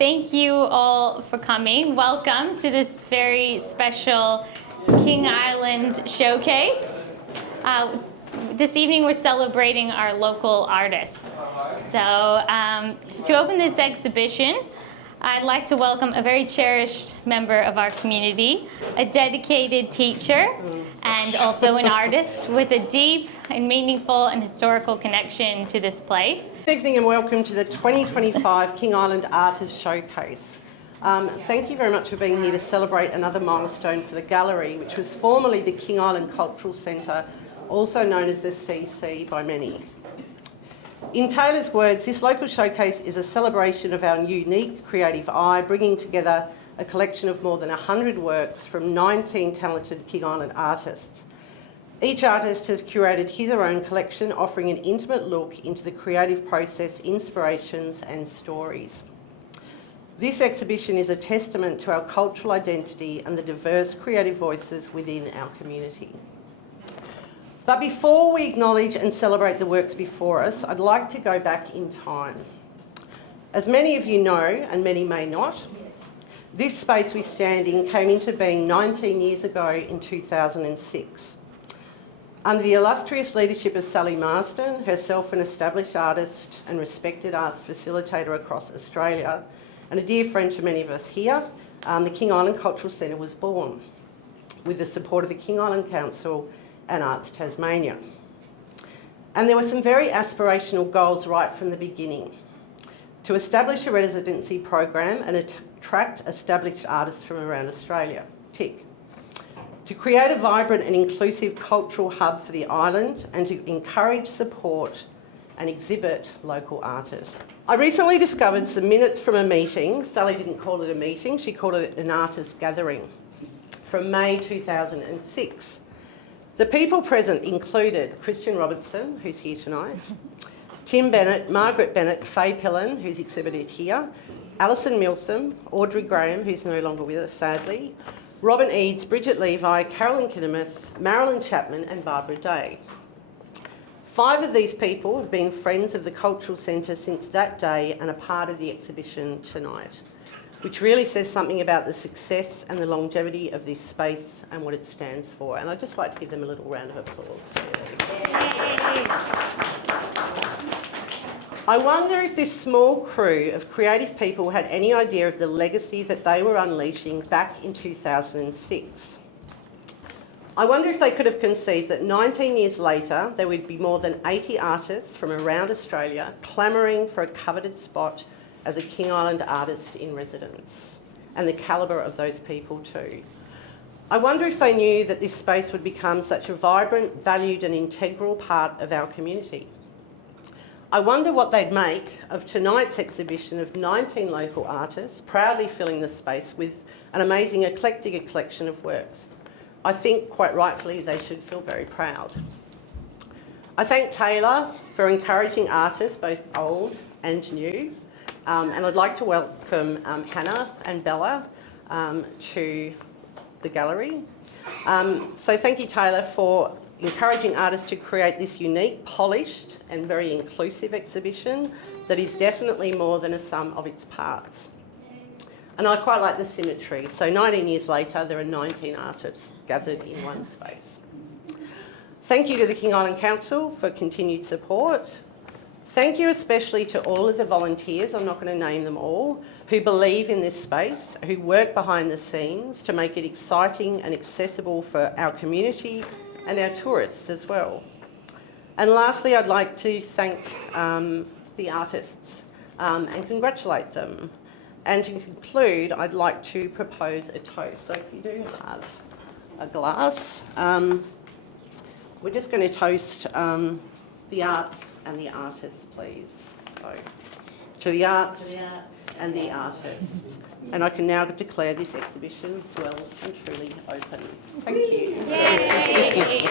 Thank you all for coming. Welcome to this very special King Island showcase. This evening we're celebrating our local artists. So to open this exhibition, I'd like to welcome a very cherished member of our community, a dedicated teacher, and also an artist with a deep and meaningful and historical connection to this place. Good evening and welcome to the 2025 King Island Artists Showcase. Thank you very much for being here to celebrate another milestone for the gallery, which was formerly the King Island Cultural Centre, also known as the CC by many. In Taylor's words, this local showcase is a celebration of our unique creative eye, bringing together a collection of more than 100 works from 19 talented King Island artists. Each artist has curated his or her own collection, offering an intimate look into the creative process, inspirations and stories. This exhibition is a testament to our cultural identity and the diverse creative voices within our community. But before we acknowledge and celebrate the works before us, I'd like to go back in time. As many of you know, and many may not, this space we stand in came into being 19 years ago in 2006. Under the illustrious leadership of Sally Marsden, herself an established artist and respected arts facilitator across Australia, and a dear friend to many of us here, the King Island Cultural Centre was born, with the support of the King Island Council and Arts Tasmania. And there were some very aspirational goals right from the beginning: to establish a residency program and attract established artists from around Australia, tick. To create a vibrant and inclusive cultural hub for the island and to encourage, support and exhibit local artists. I recently discovered some minutes from a meeting. Sally didn't call it a meeting, she called it an artist gathering, from May 2006. The people present included Christian Robertson, who's here tonight, Tim Bennett, Margaret Bennett, Faye Pillen, who's exhibited here, Alison Milsom, Audrey Graham, who's no longer with us sadly, Robin Eads, Bridget Levi, Carolyn Kinnemouth, Marilyn Chapman and Barbara Day. 5 of these people have been friends of the Cultural Centre since that day and are part of the exhibition tonight, which really says something about the success and the longevity of this space and what it stands for. And I'd just like to give them a little round of applause. I wonder if this small crew of creative people had any idea of the legacy that they were unleashing back in 2006. I wonder if they could have conceived that 19 years later, there would be more than 80 artists from around Australia clamouring for a coveted spot as a King Island artist in residence, and the calibre of those people too. I wonder if they knew that this space would become such a vibrant, valued and integral part of our community. I wonder what they'd make of tonight's exhibition of 19 local artists proudly filling the space with an amazing eclectic collection of works. I think quite rightfully they should feel very proud. I thank Taylor for encouraging artists, both old and new, and I'd like to welcome Hannah and Bella to the gallery. So thank you, Taylor, for encouraging artists to create this unique, polished and very inclusive exhibition that is definitely more than a sum of its parts. And I quite like the symmetry. So 19 years later, there are 19 artists gathered in one space. Thank you to the King Island Council for continued support. Thank you especially to all of the volunteers, I'm not going to name them all, who believe in this space, who work behind the scenes to make it exciting and accessible for our community and our tourists as well. And lastly, I'd like to thank the artists and congratulate them. And to conclude, I'd like to propose a toast. So if you do have a glass, we're just going to toast the arts and the artists, please. So, to the arts and the artists. And I can now declare this exhibition well and truly open. Thank you. Yay.